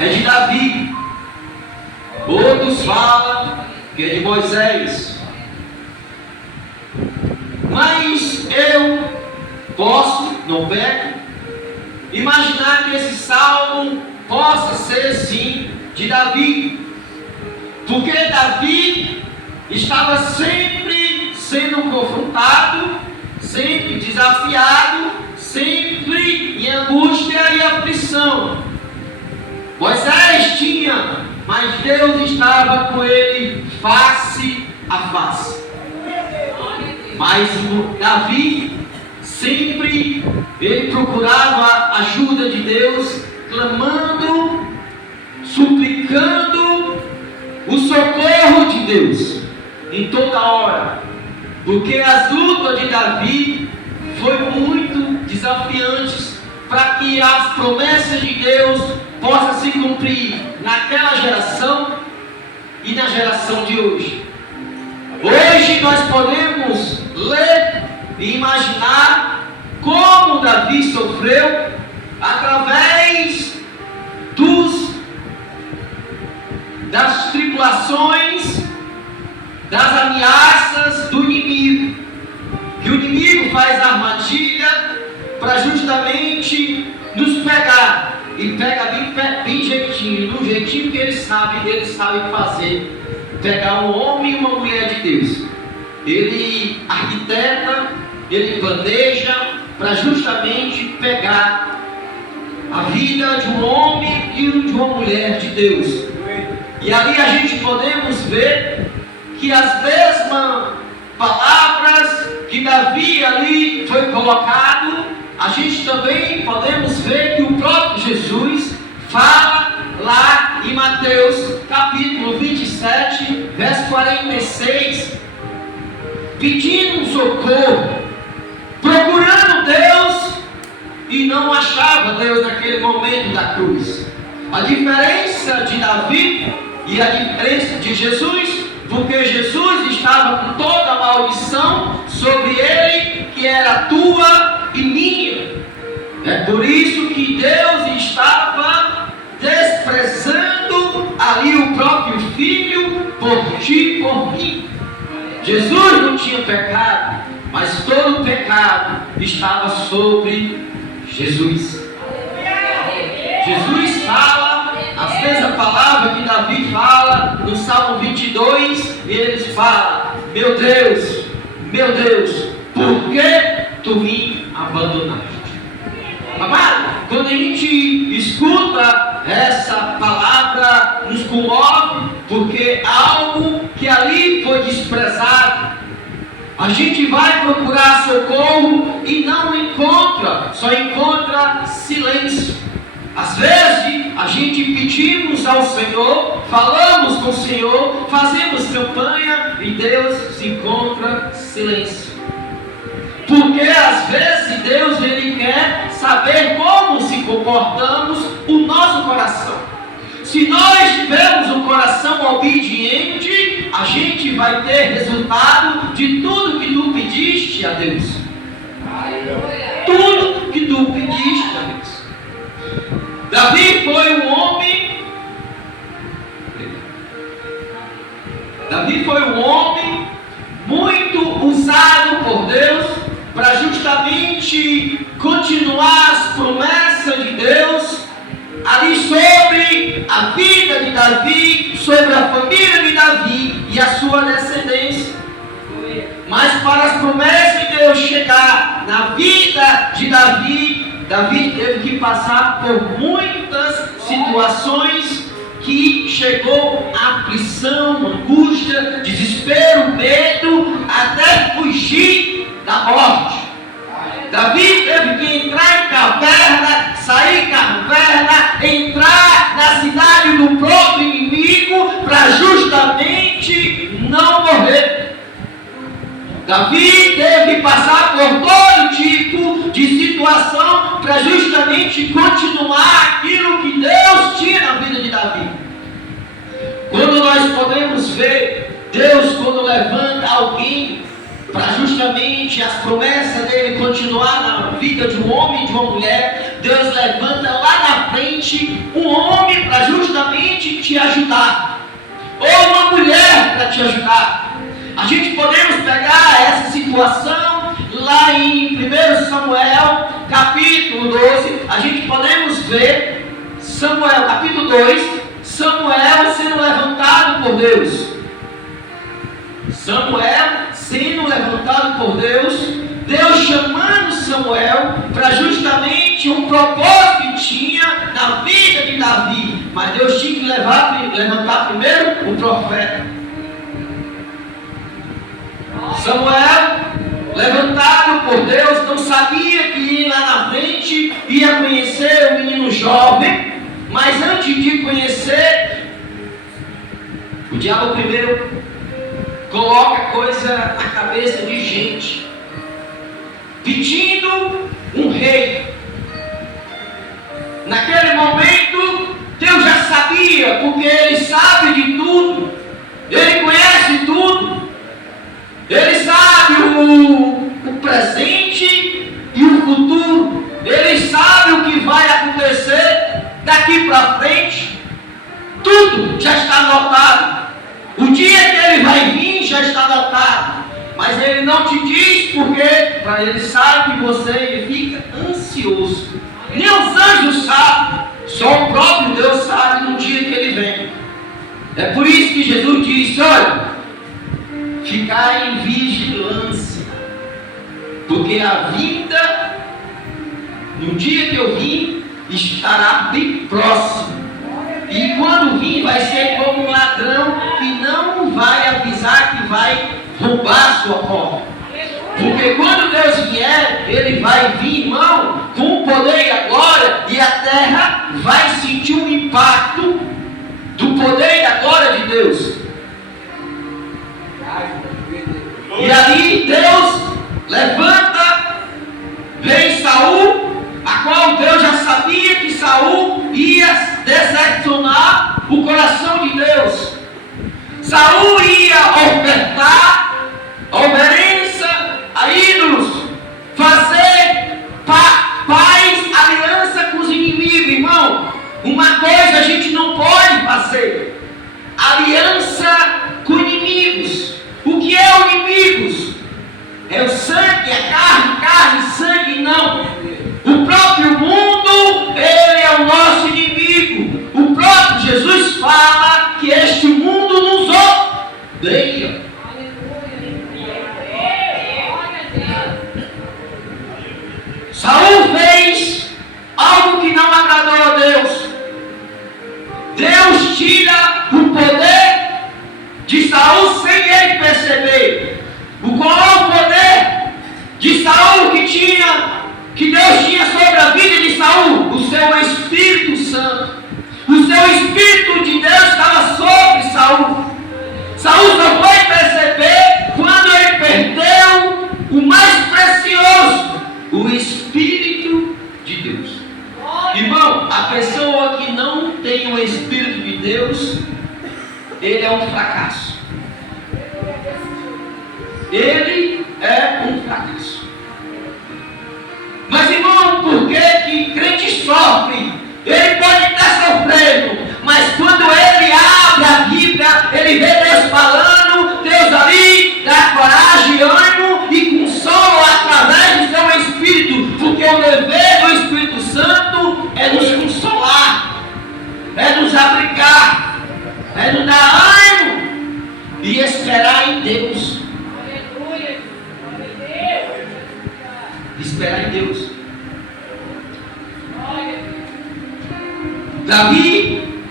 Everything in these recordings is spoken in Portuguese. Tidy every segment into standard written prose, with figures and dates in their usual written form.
é de Davi, outros falam que é de Moisés, mas eu posso, não peco, imaginar que esse salmo possa ser sim de Davi, porque Davi estava sempre sendo confrontado, sempre desafiado, sempre em angústia e aflição. Moisés tinha, mas Deus estava com ele face a face. Mas Davi sempre ele procurava a ajuda de Deus, clamando, suplicando o socorro de Deus em toda hora, porque as lutas de Davi foram muito desafiantes para que as promessas de Deus possam se cumprir naquela geração e na geração de hoje. Hoje nós podemos ler e imaginar como Davi sofreu através das tribulações, das ameaças do inimigo, que o inimigo faz armadilha para justamente nos pegar, e pega bem jeitinho, do jeitinho que ele sabe fazer, pegar um homem e uma mulher de Deus. Ele arquiteta, ele planeja para justamente pegar a vida de um homem e de uma mulher de Deus. E ali a gente podemos ver que as mesmas palavras que Davi ali foi colocado, a gente também podemos ver que o próprio Jesus fala lá em Mateus capítulo 27, verso 46, pedindo socorro, procurando Deus, e não achava Deus naquele momento da cruz. A diferença de Davi e a diferença de Jesus, porque Jesus estava com toda a maldição sobre ele, que era tua e minha. É por isso que Deus estava desprezando ali o próprio Filho por ti e por mim. Jesus não tinha pecado, mas todo o pecado estava sobre Jesus. Jesus fala, às vezes a palavra que Davi fala no Salmo 22, eles falam: meu Deus, por que tu me abandonaste? Amado, quando a gente escuta essa palavra, nos comove, porque algo que ali foi desprezado, a gente vai procurar socorro e não encontra, só encontra silêncio. Às vezes a gente pedimos ao Senhor, falamos com o Senhor, fazemos campanha e Deus se encontra silêncio. Porque às vezes Deus ele quer saber como se comportamos o nosso coração. Se nós tivermos um coração obediente, a gente vai ter resultado de tudo que tu pediste a Deus. Tudo que tu pediste a Deus. Davi foi um homem muito usado por Deus para justamente continuar as promessas de Deus ali sobre a vida de Davi, sobre a família de Davi e a sua descendência. Mas para as promessas de Deus chegar na vida de Davi, Davi teve que passar por muitas situações que chegou a aflição, angústia, desespero, medo, até fugir da morte. Davi teve que entrar em caverna, sair em caverna, entrar na cidade do próprio inimigo para justamente não morrer. Davi teve que passar por todo tipo de situação para justamente continuar aquilo que Deus tinha na vida de Davi. Quando nós podemos ver Deus quando levanta alguém para justamente as promessas dele continuar na vida de um homem e de uma mulher, Deus levanta lá na frente um homem para te ajudar, ou uma mulher para te ajudar. A gente podemos pegar essa situação lá em 1 Samuel, capítulo 12, a gente podemos ver Samuel, capítulo 2, Samuel sendo levantado por Deus. Samuel sendo levantado por Deus, Deus chamando Samuel para justamente um propósito que tinha na vida de Davi. Mas Deus tinha que levantar primeiro o profeta. Samuel, levantado por Deus, não sabia que lá na frente ia conhecer o menino jovem, mas antes de conhecer, o diabo primeiro coloca coisa na cabeça de gente, pedindo um rei. Naquele momento, Deus já sabia, porque Ele sabe de tudo, Ele conhece tudo, Ele sabe o presente e o futuro, Ele sabe o que vai acontecer daqui para frente. Tudo já está anotado. O dia que Ele vai vir já está anotado. Mas Ele não te diz porque para Ele sabe que você fica ansioso. Nem os anjos sabem, só o próprio Deus sabe no dia que Ele vem. É por isso que Jesus disse: olha, ficar em vigilância, porque a vinda, no dia que eu vim, estará bem próximo. E quando vir, vai ser como um ladrão que não vai avisar que vai roubar sua porta. Porque quando Deus vier, Ele vai vir, irmão, com o poder e a glória, e a terra vai sentir um impacto do poder e da glória de Deus. E ali Deus levanta, vem Saul, a qual Deus já sabia que Saul ia decepcionar o coração de Deus. Saul ia ofertar obediência a ídolos, fazer paz, aliança com os inimigos, irmão. Uma coisa a gente não pode fazer: aliança com inimigos. O que é o inimigos? É o sangue, é carne, sangue, não. O próprio mundo, ele é o nosso inimigo. O próprio Jesus fala que este mundo nos odeia. Saul fez algo que não agradou a Deus. Deus tira o poder de Saul sem ele perceber. Qual é o poder de Saul que Deus tinha sobre a vida de Saul? O seu Espírito Santo. O seu Espírito de Deus estava sobre Saul. Saul só foi perceber quando ele perdeu o mais precioso, o Espírito de Deus. Irmão, a pessoa que não tem o Espírito de Deus, ele é um fracasso. Ele é um fracasso. Mas, irmão, por que crente sofre? Ele pode estar sofrendo, mas quando ele abre a Bíblia, ele vê Deus falando, Deus ali dá coragem, ânimo e consola através do seu Espírito, porque o dever do Espírito Santo é nos consolar, é nos abrigar, é nos dar ânimo e esperar em Deus. Esperar em Deus. Davi,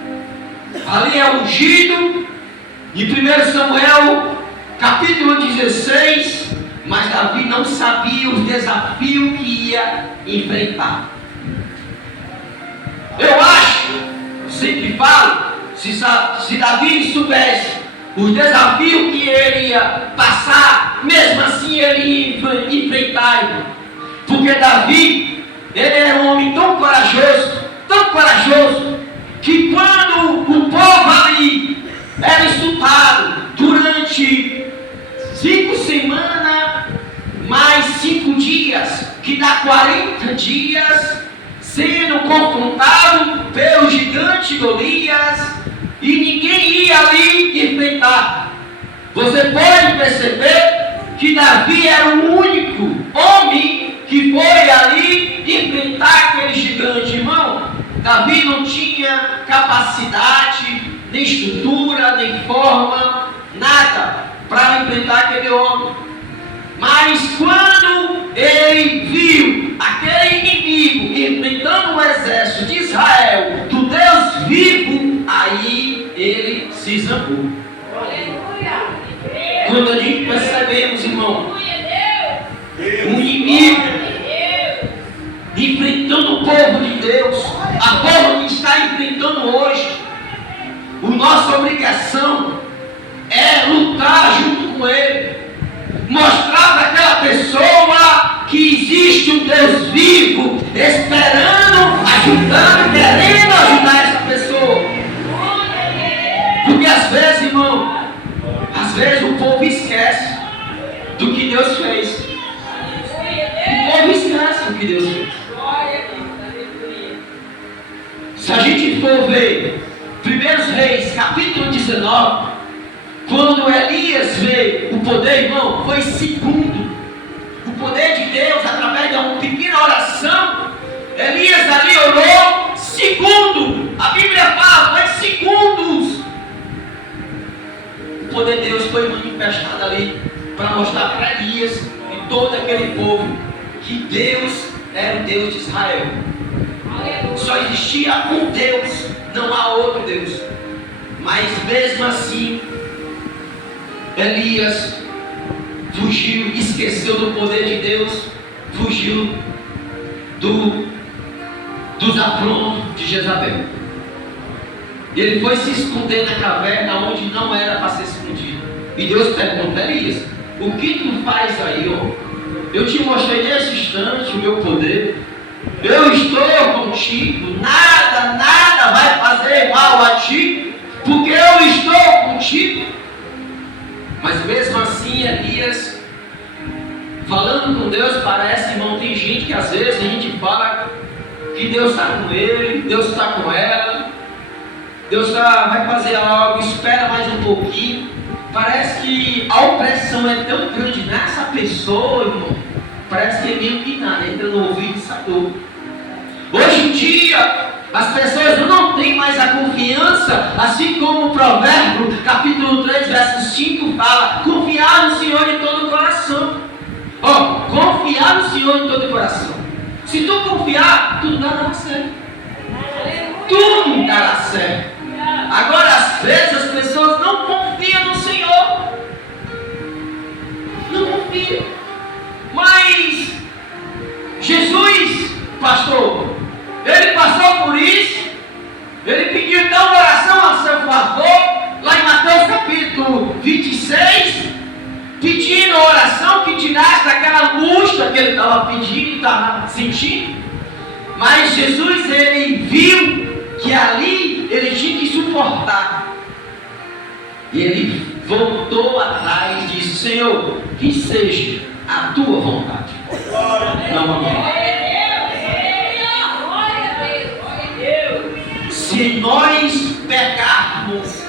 ali é ungido, em 1 Samuel, capítulo 16, mas Davi não sabia os desafios que ia enfrentar. Eu acho, sempre falo, se Davi soubesse os desafios que ele ia passar, mesmo assim ele ia enfrentar. Porque Davi, ele era um homem tão corajoso, que quando o povo ali era insultado durante 5 semanas, mais 5 dias, que dá 40 dias, sendo confrontado pelo gigante Golias, e enfrentar. Você pode perceber que Davi era o único homem que foi ali enfrentar aquele gigante. Irmão, Davi não tinha capacidade, nem estrutura, nem forma, nada para enfrentar aquele homem. Mas quando ele viu aquele inimigo enfrentando o exército de Israel, do Deus vivo, aí ele se zangou. Quando a gente percebemos, irmão, o inimigo enfrentando o povo de Deus, a forma que está enfrentando hoje, a nossa obrigação é lutar junto com ele, mostrar para aquela pessoa que existe um Deus vivo, esperando, ajudando, querendo ajudar essa pessoa. Porque às vezes, irmão, às vezes o povo esquece do que Deus fez. O povo esquece do que Deus fez. Se a gente for ver 1 Reis, capítulo 19, quando Elias veio, o poder, irmão, foi segundo. O poder de Deus, através de uma pequena oração, Elias ali orou segundo. A Bíblia fala, foi segundos. O poder de Deus foi manifestado ali para mostrar para Elias e todo aquele povo que Deus era o Deus de Israel. Só existia um Deus, não há outro Deus. Mas mesmo assim, Elias fugiu, esqueceu do poder de Deus, fugiu dos afrontos de Jezabel. Ele foi se esconder na caverna onde não era para ser escondido. E Deus perguntou: Elias, o que tu faz aí, ó? Eu te mostrei nesse instante o meu poder. Eu estou contigo. Nada vai fazer mal a ti, porque eu estou contigo. Mas mesmo assim, Elias, falando com Deus, parece, irmão, tem gente que às vezes a gente fala que Deus está com ele, Deus está com ela, Deus vai fazer algo, espera mais um pouquinho. Parece que a opressão é tão grande nessa pessoa, irmão, parece que é meio que nada, entra no ouvido e sai do. Hoje em dia, as pessoas não têm mais a confiança, assim como o Provérbio, capítulo 3, verso 5 fala: confiar no Senhor de todo o coração. Confiar no Senhor de todo o coração. Se tu confiar, tudo dará certo. Tudo dará certo. Agora, às vezes, as pessoas não confiam no Senhor. Não confiam. Mas Jesus, pastor, ele passou por isso. Ele pediu então oração a seu favor, lá em Mateus capítulo 26, pedindo oração que tirasse daquela angústia que ele estava pedindo, estava sentindo. Mas Jesus, ele viu que ali ele tinha que suportar. E ele voltou atrás e disse: Senhor, que seja a tua vontade, não a minha. Se nós pegarmos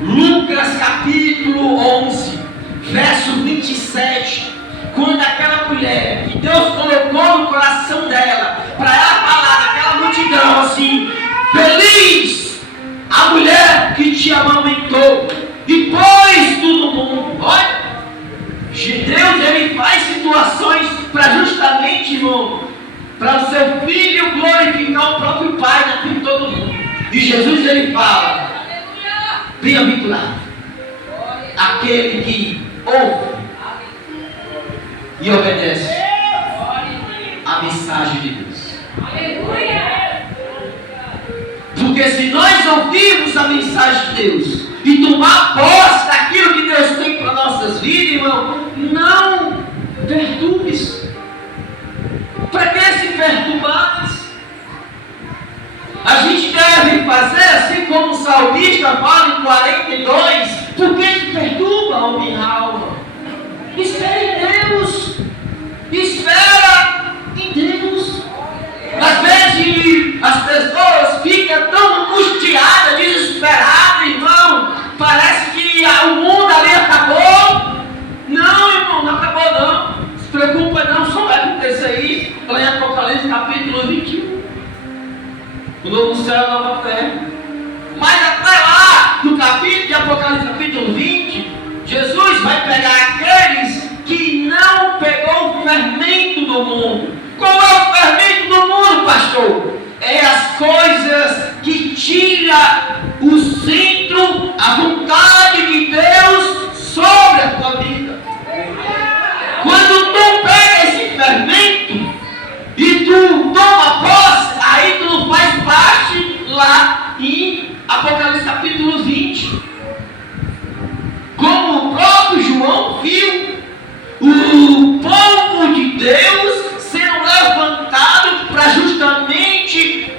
Lucas capítulo 11, verso 27, quando aquela mulher que Deus colocou no coração dela, para ela falar daquela multidão assim: feliz a mulher que te amamentou e pôs tu no mundo. Olha, Deus, ele faz situações para justamente, irmão, para o seu filho glorificar o próprio Pai na frente de todo mundo. E Jesus, ele fala: bem-aventurado aquele que ouve e obedece a mensagem de Deus. Porque se nós ouvirmos a mensagem de Deus e tomar posse daquilo que Deus tem para nossas vidas, irmão, não perturbes. Para que se perturbar? A gente deve fazer assim como o salmista fala em 42: por que te perturba, ó minha alma? Espera em Deus. Espera em Deus. Às vezes as pessoas ficam tão angustiadas, desesperadas, irmão. Parece que Mas até lá, no capítulo de Apocalipse, capítulo 20, Jesus vai pegar aqueles que não pegou o fermento do mundo. Qual é o fermento do mundo, pastor? É as coisas que tiram o centro, a vontade de Deus sobre a tua vida. Quando tu pega esse fermento e tu toma posse, aí tu não faz parte lá em Apocalipse capítulo 20. Como o próprio João viu o povo de Deus sendo levantado para justamente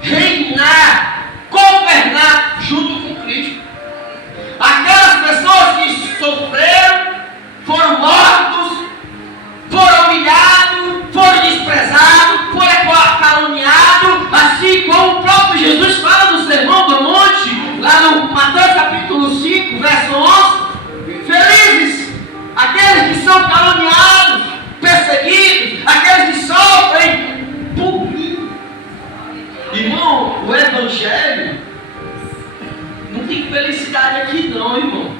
reinar, governar junto com Cristo. Aquelas pessoas que sofreram, foram mortos, foram humilhados, foram desprezados, foram caluniados, assim como o próprio Jesus fala no Sermão do Monte, lá no Mateus capítulo 5, verso 11. Felizes aqueles que são caluniados, perseguidos, aqueles que sofrem por mim. Irmão, o Evangelho não tem felicidade aqui não, irmão.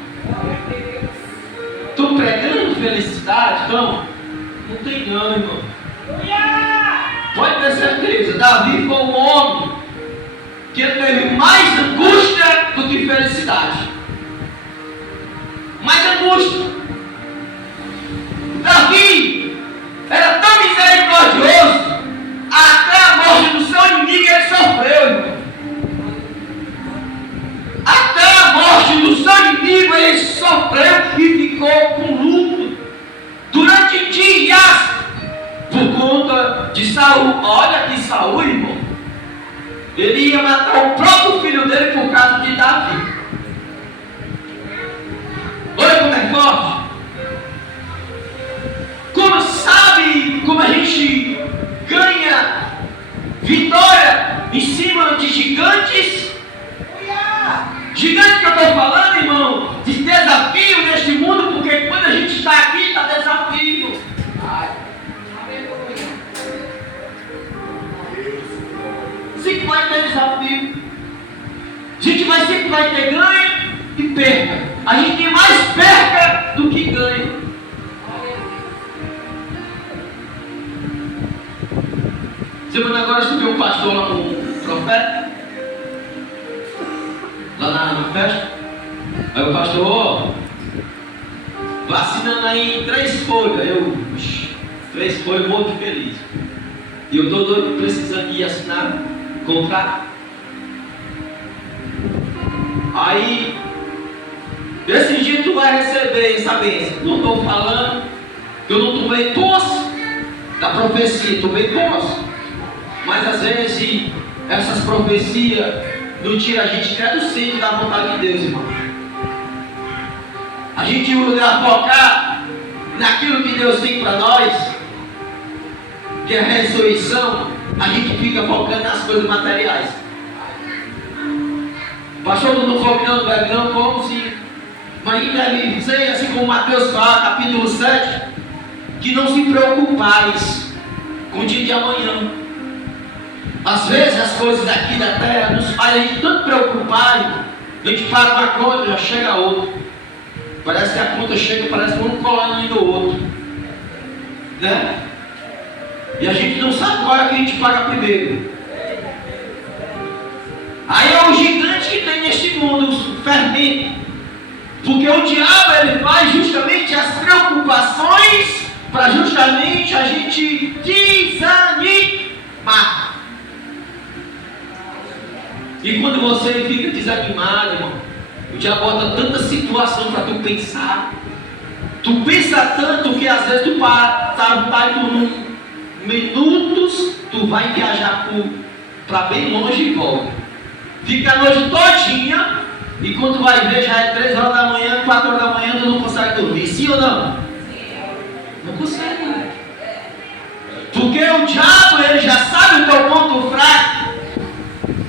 Estou pregando felicidade, então? Não tem não, irmão. Pode ter certeza, Davi foi um homem que teve mais angústia do que felicidade. Mais angústia. Davi era tão misericordioso, até a morte do seu inimigo ele sofreu, irmão. Até a morte do seu inimigo ele sofreu e ficou com luto durante dias por conta de Saul. Olha que Saul, irmão, ele ia matar o próprio filho dele por causa de Davi. Olha como é forte. Como sabe como a gente ganha vitória em cima de gigantes? Gigante que eu estou falando, irmão, de desafio neste mundo, porque quando a gente está aqui, está desafio. Sempre vai ter desafio. A gente sempre vai ter ganho e perca. A gente tem mais perca do que ganho. Semana agora eu estive um pastor lá com um profeta, lá na festa. Aí o pastor, ó, vacinando aí 3 folhas. Eu, 3 folhas, muito feliz. E eu estou doido precisando ir assinar contrato. Aí, esse dia tu vai receber essa bênção. Não estou falando que eu não tomei posse da profecia, tomei posse. Mas às vezes essas profecias não tiram a gente até do centro da vontade de Deus, irmão. A gente vai focar naquilo que Deus tem para nós, que é a ressurreição. A gente fica focando nas coisas materiais. Pastor, não come não, bebe não, como sim. Mas a gente deve dizer, assim como Mateus fala, capítulo 7, que não se preocupais com o dia de amanhã. Às vezes as coisas daqui da terra nos fazem a gente tanto preocupar, irmão. A gente paga uma conta, já chega outra. Parece que a conta chega, parece que um colando no outro, né? E a gente não sabe qual é que a gente paga primeiro. Aí é o gigante que tem neste mundo, o fermento. Porque o diabo ele faz justamente as preocupações para justamente a gente desanimar. E quando você fica desanimado, irmão, o diabo bota tanta situação para tu pensar. Tu pensa tanto que às vezes tu para por minutos, tu vai viajar para bem longe e volta. Fica a noite todinha e quando vai ver já é 3 horas da manhã, 4 horas da manhã, tu não consegue dormir. Sim ou não? Não consegue. Porque o diabo ele já sabe o teu ponto fraco.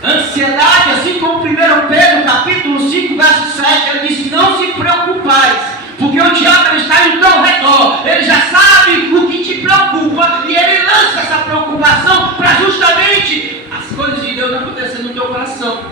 Ansiedade, assim como 1 Pedro capítulo 5, verso 7, ele diz: não se preocupais, porque o diabo ele está em teu redor, ele já sabe o que te preocupa e ele lança essa preocupação para justamente as coisas de Deus acontecerem no teu coração.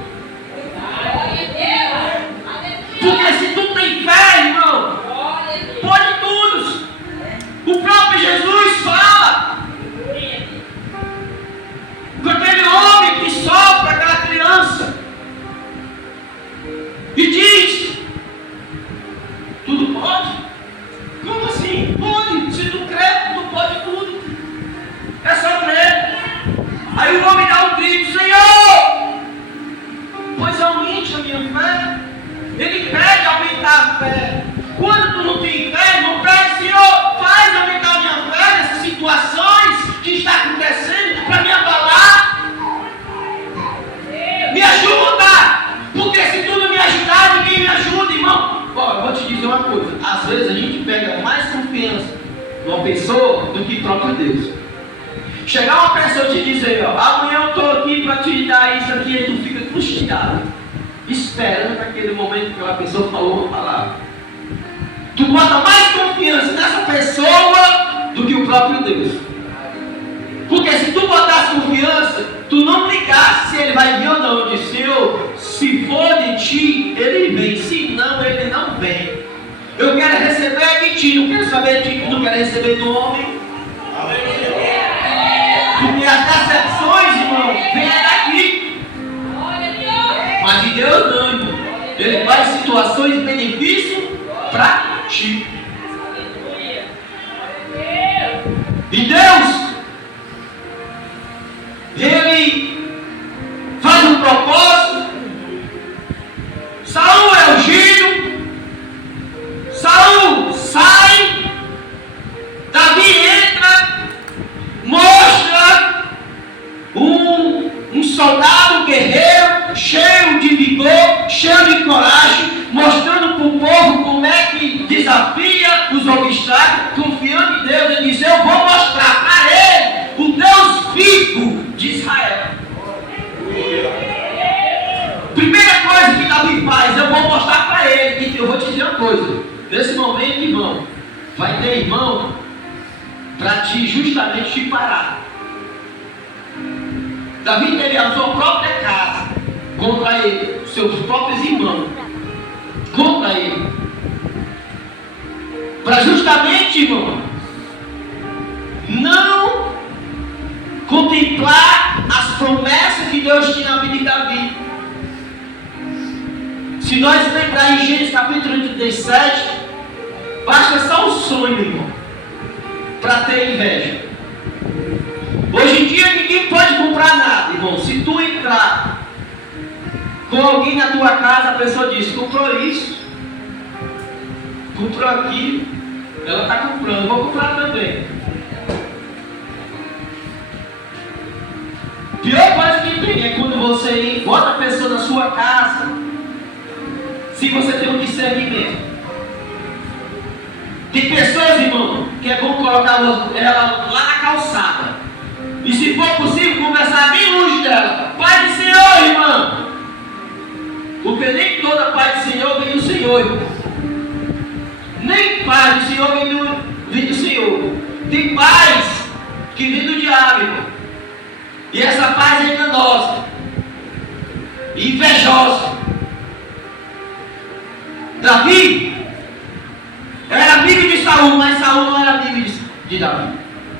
pois aumente a minha fé. Ele pede aumentar a fé. Quando tu não tem fé, não pede, Senhor, faz aumentar a minha fé nessas situações que está acontecendo para me abalar. Me ajuda, porque se tu não me ajudar, ninguém me ajuda, irmão. Ó, eu vou te dizer uma coisa, às vezes a gente pega mais confiança numa pessoa do que próprio Deus. Chegar uma pessoa e te dizer, ó, amanhã eu estou aqui para te dar isso aqui, e tu fica angustiado, esperando naquele momento que aquela pessoa falou uma palavra. Tu bota mais confiança nessa pessoa do que o próprio Deus. Porque se tu botasse confiança, tu não ligasse se ele vai vir ou não. Eu disse, Senhor, se for de ti, ele vem. Se não, ele não vem. Eu quero receber de ti, não quero saber de ti, não quero receber do homem. Porque as decepções, irmão, vêm daqui. Mas de Deus não, irmão. Ele faz situações de benefício para ti. E Deus, Ele faz um propósito. Saul é ungido. Saul sai. Davi entra. Mostra um soldado guerreiro, cheio de vigor, cheio de coragem, mostrando para o povo como é que desafia os obstáculos, confiando em Deus. Ele diz, eu vou mostrar para ele o Deus vivo de Israel. Primeira coisa que Davi faz, eu vou mostrar para ele, que eu vou te dizer uma coisa, nesse momento, irmão, vai ter irmão para te justamente te parar. Davi teve a sua própria casa contra ele, seus próprios irmãos contra ele, para justamente, irmão, não contemplar as promessas que Deus tinha na vida de Davi. Se nós lembrar em Gênesis capítulo 37, basta só um sonho, irmão, para ter inveja. Hoje em dia ninguém pode comprar nada, irmão. Se tu entrar com alguém na tua casa, a pessoa diz, comprou isso, comprou aquilo, ela está comprando, vou comprar também. Pior coisa que tem é quando você bota a pessoa na sua casa, se você tem um discernimento. Tem pessoas, irmão, que é bom colocar ela lá na calçada. E se for possível, conversar bem longe dela. Pai do Senhor, irmão. Porque nem toda Pai do Senhor vem do Senhor, irmão. Nem Pai do Senhor vem do Senhor. Tem pais que vêm do diabo, irmão. E essa paz é enganosa, invejosa. Davi era amigo de Saul, mas Saul não era amigo de Davi.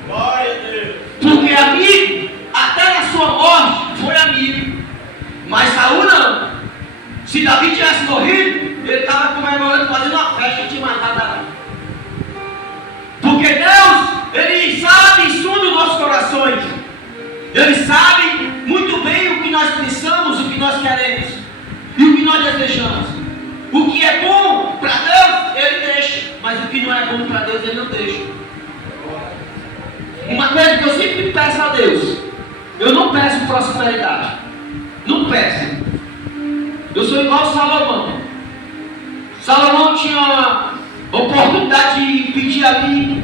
Glória a Deus. Porque amigo, até na sua morte, foi amigo. Mas Saul não. Se Davi tivesse morrido, ele estava comemorando, fazendo uma festa e tinha matado Davi. Porque Deus, Ele sabe em tudo os nossos corações. Ele sabe muito bem o que nós pensamos, o que nós queremos e o que nós desejamos. O que é bom para Deus, Ele deixa. Mas o que não é bom para Deus, Ele não deixa. Uma coisa que eu sempre peço a Deus, eu não peço prosperidade. Não peço. Eu sou igual Salomão. Salomão tinha uma oportunidade de pedir ali,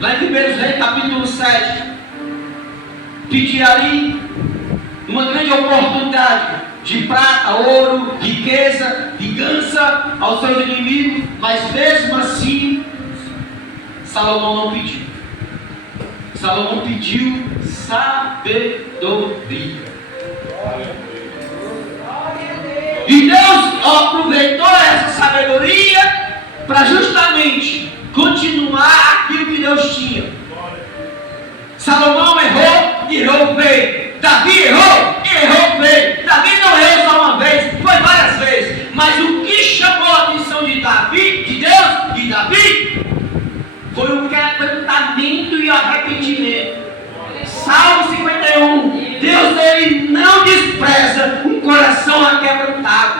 lá em 1 Reis capítulo 7. Pedir ali uma grande oportunidade de prata, ouro, riqueza, vingança aos seus inimigos, mas mesmo assim Salomão não pediu. Salomão pediu sabedoria. E Deus aproveitou essa sabedoria para justamente continuar aquilo que Deus tinha. Salomão errou feio. Davi errou feio. Davi não errou só uma vez, foi várias vezes. Mas o que chamou a atenção de Davi, de Deus e Davi, foi o quebrantamento e o arrependimento. Salmo 51. Deus, Ele não despreza um coração coração aquebrantado.